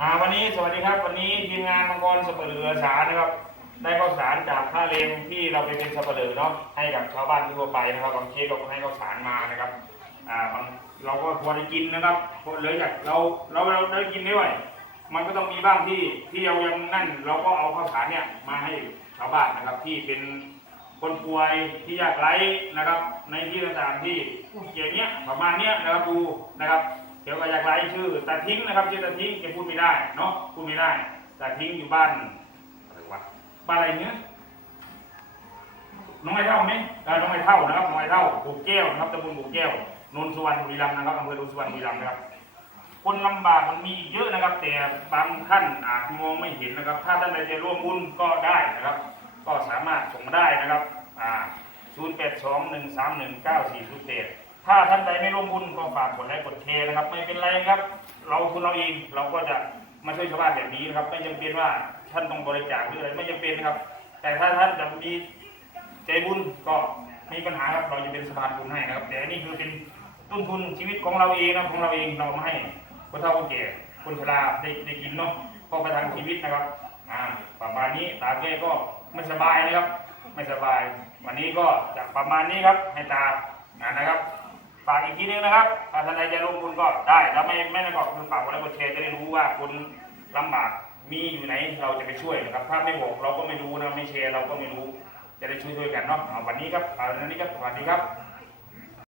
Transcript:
อ่าวันนี้สวัสดีครับวันนี้ทีมงานมังกรสเปลือสารนะครับ ได้ข้าวสารจากค่าเลงที่เราไปเป็นสเปลือเนาะให้กับชาวบ้านทั่วไปนะครับบางเคสเราก็ให้ข้าวสารมานะครับอ่าบางเราก็พอได้กินนะครับพอเหลือจากเราเราเราได้กินด้วยมันก็ต้องมีบ้างที่ที่เรายังนั่น เราก็เอาข้าวสารเนี่ยมาให้ชาวบ้านนะครับ ที่เป็นคนป่วยที่ยากไร้นะครับ ในที่ต่างๆที่เกี่ยวเนี้ยประมาณเนี้ยนะครับดูนะครับ ดี๋ยวก็อยากไล่ชื่อตาทิ้งนะครับชื่อตาทิ้งแกพูดไม่ได้เนาะพูดไม่ได้ตาทิ้งอยู่บ้านอะไรวะบ้านอะไรเนี้ยน้องไอ้เท่าไหมน้องไอ้เท่านะครับน้องไอ้เท่าปลูกแก้วนะครับตำบลปลูกแก้วนนสุวรรณบุรีรัมย์นะครับอำเภอโนนสุวรรณบุรีรัมย์นะครับ คนลำบากมันมีเยอะนะครับ แต่บางท่านอาจมองไม่เห็นนะครับ ถ้าท่านใดจะร่วมบุญก็ได้นะครับ ก็สามารถส่งได้นะครับอ่า0 8 2 1 3 1 9 4 0 8 ถ้าท่านใดไม่ร่วมบุญก็ฝากกดไลค์กดแชร์นะครับ ไม่เป็นไรครับ เราทุนเราเองเราก็จะมาช่วยชาวบ้านแบบนี้นะครับ ไม่จำเป็นว่าท่านต้องบริจาคหรืออะไรไม่จำเป็นนะครับ แต่ถ้าท่านจะมีใจบุญก็มีปัญหาครับเราจะเป็นสะพานบุญให้นะครับ แต่นนี่คือเป็นต้นทุนชีวิตของเราเองนะของเราเองเรามาให้คนเฒ่าคนแก่คนชราได้ได้กินเนาะพอประทังชีวิตนะครับอ่าประมาณนี้ตาแกก็ไม่สบายนะครับ ไม่สบาย วันนี้ก็จะประมาณนี้ครับให้ตาอ่านะครับ ฝากอีกทีนึงนะครับถ้าท่านใดจะลงทุนก็ได้แล้วไม่ไม่ได้บอกคือฝากไว้แล้วก็แชร์จะได้รู้ว่าคนลำบากมีอยู่ไหนเราจะไปช่วยนะครับ ถ้าไม่บอกเราก็ไม่รู้นะไม่แชร์เราก็ไม่รู้ จะได้ช่วยๆกันเนาะวันนี้ครับวันนี้ครับสวัสดีครับ